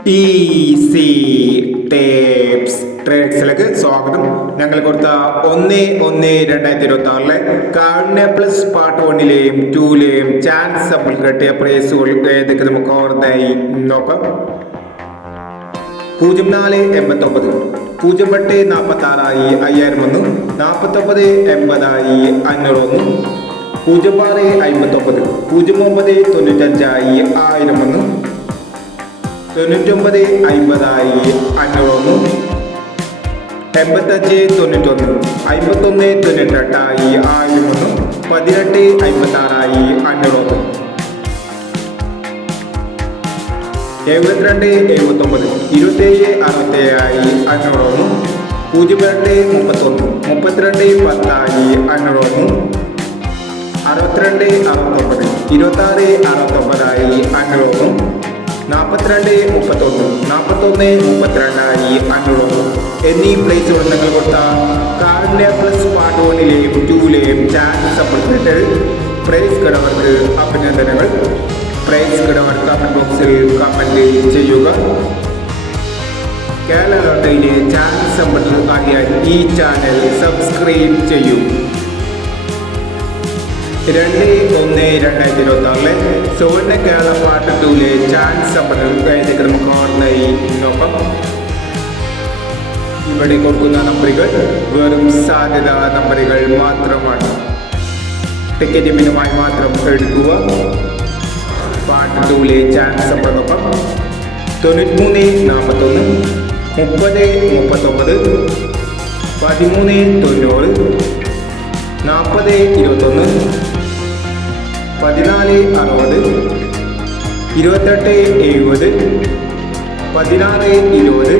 Easy tapes ട്രേഡ്സിലേക്ക് സ്വാഗതം. ഞങ്ങൾ കൊടുത്ത 1/1/2026 കാർഡിനെ പ്ലസ് പാർട്ട് 1ലെയും 2ലെയും ചാൻസ് സബിൾ കിട്ടിയ പ്രൈസുകൾ ഏതൊക്കെ നമുക്ക് ഓർമ്മയായി നോക്കാം. 0489, 0846 5001, 4980 501, 0659, 0995 1001, 9950 501, 8591, 5198 1001, 1856 501, 72 79, 27 67 501, 02 31, 32 10 501, 62 69, 26 69 501, 42 31, 41 32 500 എന്നീ പ്രൈസുകൾ നിങ്ങൾ കൊടുത്ത കാർഡിനെ പ്ലസ് പാർട്ട് 1ലെയും 2ലെയും ചാൻസ് സപ്പോർട്ട് പ്രൈസ് കിടവർക്ക് അഭിനന്ദനങ്ങൾ. പ്രൈസ് കിടവർ കമന്റ് ബോക്സിൽ കമന്റ് ചെയ്യുക. കേരള ലോട്ടറിയിലെ ചാൻസ് സപ്പോർട്ട് അറിയാൻ ഈ ചാനൽ സബ്സ്ക്രൈബ് ചെയ്യൂ. 2/1/2026 സുവർണ കേരള പാർട്ട് 2ലെ ചാൻസ് സമ്പന്നർക്ക് നമുക്ക് ഓർമ്മയായി നോക്കാം. ഇവിടെ കൊടുക്കുന്ന നമ്പറുകൾ വെറും സാധ്യതാ നമ്പറുകൾ മാത്രമാണ്. ടിക്കറ്റ് മിനുമായി മാത്രം എടുക്കുക. പാർട്ട് 2ലെ ചാൻസ് സമ്പന്നപ്പം 93 41, 30 39, 13 90, 40 21, 14 60, 28 70, 16 20,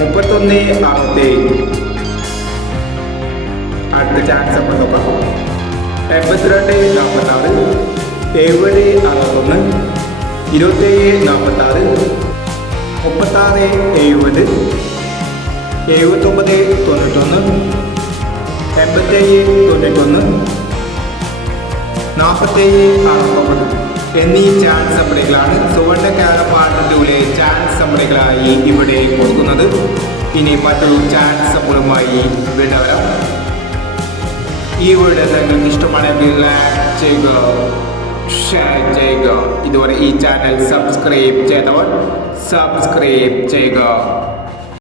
31 67. അടുത്ത ചാൻസ് നമ്മൾ നോക്കാം. 82 46, 70 61, 27 46, 36 70, 79 91, 87 91, 47 69 എന്നീ ചാൻസ് സപ്ലൈകളാണ് സുവർണ കേരള പാർട്ട് 2ലെ ചാൻസ് സപ്ലൈകളായി ഇവിടെ കൊടുക്കുന്നത്. ഇനി മറ്റൊരു ചാൻസ് സപ്ലൈയുമായി വിടവരാം. ഈ വീഡിയോ നിങ്ങൾക്ക് ഇഷ്ടമാണെങ്കിൽ ലൈക്ക് ചെയ്യുക, ഷെയർ ചെയ്യുക. ഇതുവരെ ഈ ചാനൽ സബ്സ്ക്രൈബ് ചെയ്തവർ സബ്സ്ക്രൈബ് ചെയ്യുക.